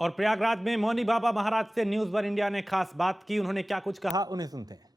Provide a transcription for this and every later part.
और प्रयागराज में मौनी बाबा महाराज से न्यूज वन इंडिया ने खास बात की। उन्होंने क्या कुछ कहा, उन्हें सुनते हैं।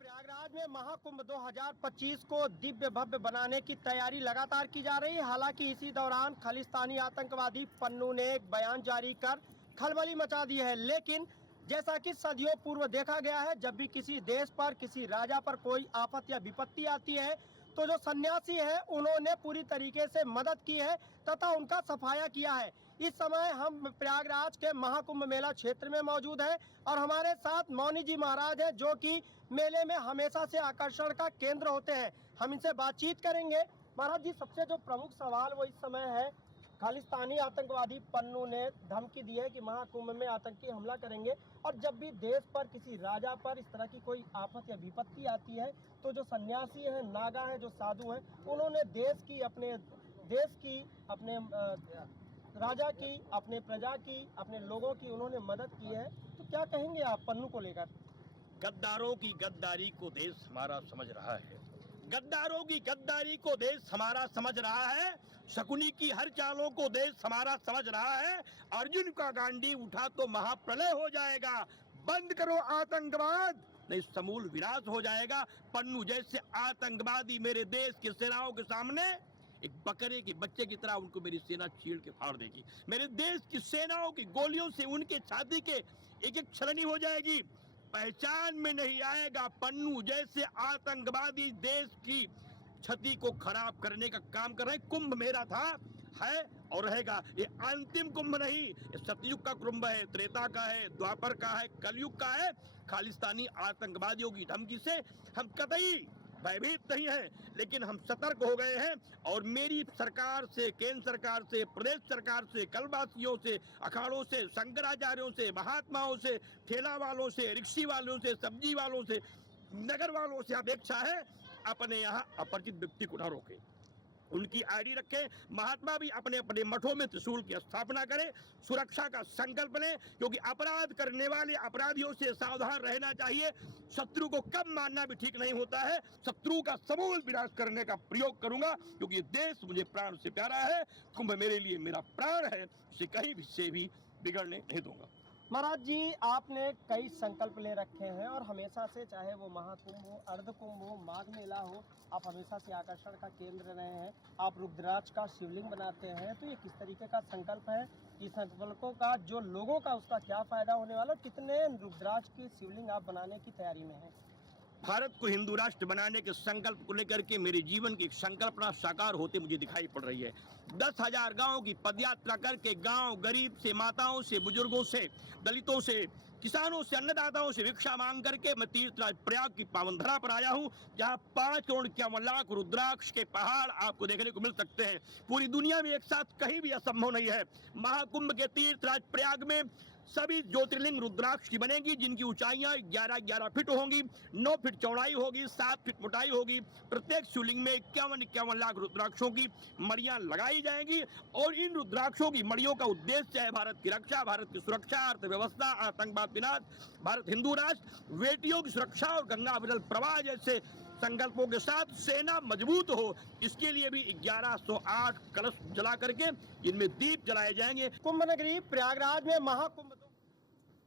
प्रयागराज में महाकुंभ 2025 को दिव्य भव्य बनाने की तैयारी लगातार की जा रही है। हालांकि इसी दौरान खालिस्तानी आतंकवादी पन्नू ने एक बयान जारी कर खलबली मचा दी है। लेकिन जैसा कि सदियों पूर्व देखा गया है, जब भी किसी देश पर, किसी राजा पर कोई आफत या विपत्ति आती है तो जो सन्यासी है उन्होंने पूरी तरीके से मदद की है तथा उनका सफाया किया है। इस समय हम प्रयागराज के महाकुंभ मेला क्षेत्र में मौजूद है और हमारे साथ मौनी जी महाराज हैं, जो कि मेले में हमेशा से आकर्षण का केंद्र होते हैं। हम इनसे बातचीत करेंगे। महाराज जी, सबसे जो प्रमुख सवाल वो इस समय है, खालिस्तानी आतंकवादी पन्नू ने धमकी दी है कि महाकुंभ में आतंकी हमला करेंगे और जब भी देश पर, किसी राजा पर इस तरह की कोई आफत या विपत्ति आती है तो जो सन्यासी हैं, नागा हैं, जो साधु हैं, उन्होंने देश की, अपने राजा की, अपने प्रजा की, अपने लोगों की उन्होंने मदद की है। तो क्या कहेंगे आप पन्नू को लेकर? गद्दारों की गद्दारी को देश हमारा समझ रहा है। गद्दारों की गद्दारी को देश हमारा समझ रहा है। शकुनी की हर चालों को देश हमारा समझ रहा है। अर्जुन का गांडी उठा तो महाप्रलय हो जाएगा। बंद करो आतंकवाद, नहीं समूल विनाश हो जाएगा। पन्नू जैसे आतंकवादी मेरे देश की सेनाओं के सामने एक बकरे के बच्चे की तरह उनको मेरी सेना चीड़ के फाड़ देगी। मेरे देश की सेनाओं की गोलियों से उनके छाती के एक एक छलनी हो जाएगी। पहचान में नहीं आएगा। पन्नू जैसे आतंकवादी देश की छवि को खराब करने का काम कर रहे। कुंभ मेरा था, है और रहेगा। ये अंतिम कुंभ नहीं, ये सतयुग का कुंभ है, त्रेता का है, द्वापर का है, कलयुग का है। खालिस्तानी आतंकवादियों की धमकी से हम कतई भयभीत नहीं है, लेकिन हम सतर्क हो गए हैं। और मेरी सरकार से, केंद्र सरकार से, प्रदेश सरकार से, कलवासियों से, अखाड़ों से, शंकराचार्यों से, महात्माओं से, ठेला वालों से, रिक्शी वालों से, सब्जी वालों से, नगर वालों से अपेक्षा है अपने यहाँ अपरिचित व्यक्ति को न रोके, उनकी आईडी रखें। महात्मा भी अपने अपने मठों में त्रिशूल की स्थापना करें, सुरक्षा का संकल्प लें, क्योंकि अपराध करने वाले अपराधियों से सावधान रहना चाहिए। शत्रु को कम मानना भी ठीक नहीं होता है। शत्रु का समूल विनाश करने का प्रयोग करूंगा, क्योंकि ये देश मुझे प्राण से प्यारा है। कुंभ मेरे लिए मेरा प्राण है, उसे कहीं भी से भी बिगड़ने नहीं दूंगा। महाराज जी, आपने कई संकल्प ले रखे हैं और हमेशा से, चाहे वो महाकुंभ हो, अर्धकुंभ हो, माघ मेला हो, आप हमेशा से आकर्षण का केंद्र रहे हैं। आप रुद्राक्ष का शिवलिंग बनाते हैं, तो ये किस तरीके का संकल्प है? इस संकल्पों का जो लोगों का, उसका क्या फायदा होने वाला? कितने रुद्राक्ष की शिवलिंग आप बनाने की तैयारी में हैं? भारत को हिंदू राष्ट्र बनाने के संकल्प को लेकर के मेरे जीवन की एक संकल्पना साकार होते मुझे दिखाई पड़ रही है। 10,000 गांवों की पदयात्रा करके गांव गरीब से, माताओं से, बुजुर्गों से, दलितों से, किसानों से, अन्नदाताओं से भिक्षा मांग करके मैं तीर्थराज प्रयाग की पावन धरा पर आया हूं, जहां 5 करोड़ 51 लाख रुद्राक्ष के पहाड़ आपको देखने को मिल सकते हैं। पूरी दुनिया में एक साथ कहीं भी असंभव नहीं है। महाकुंभ के तीर्थराज प्रयाग में सभी ज्योतिर्लिंग रुद्राक्ष की बनेगी, जिनकी ऊंचाइयां 11-11 फीट होंगी, 9 फीट चौड़ाई होगी, 7 फीट मोटाई होगी। प्रत्येक शिवलिंग में 51-51 लाख रुद्राक्षों की मड़ियां लगाई जाएंगी और इन रुद्राक्षों की मड़ियों का उद्देश्य है भारत की रक्षा, भारत की सुरक्षा, अर्थव्यवस्था, आतंकवाद विनाश, भारत हिंदू राष्ट्र, बेटियों की सुरक्षा और गंगा अविरल प्रवाह जैसे संकल्पों के साथ सेना मजबूत हो। इसके लिए भी 1108 कलश जला करके इनमें दीप जलाए जाएंगे। कुंभ नगरी प्रयागराज में महाकुंभ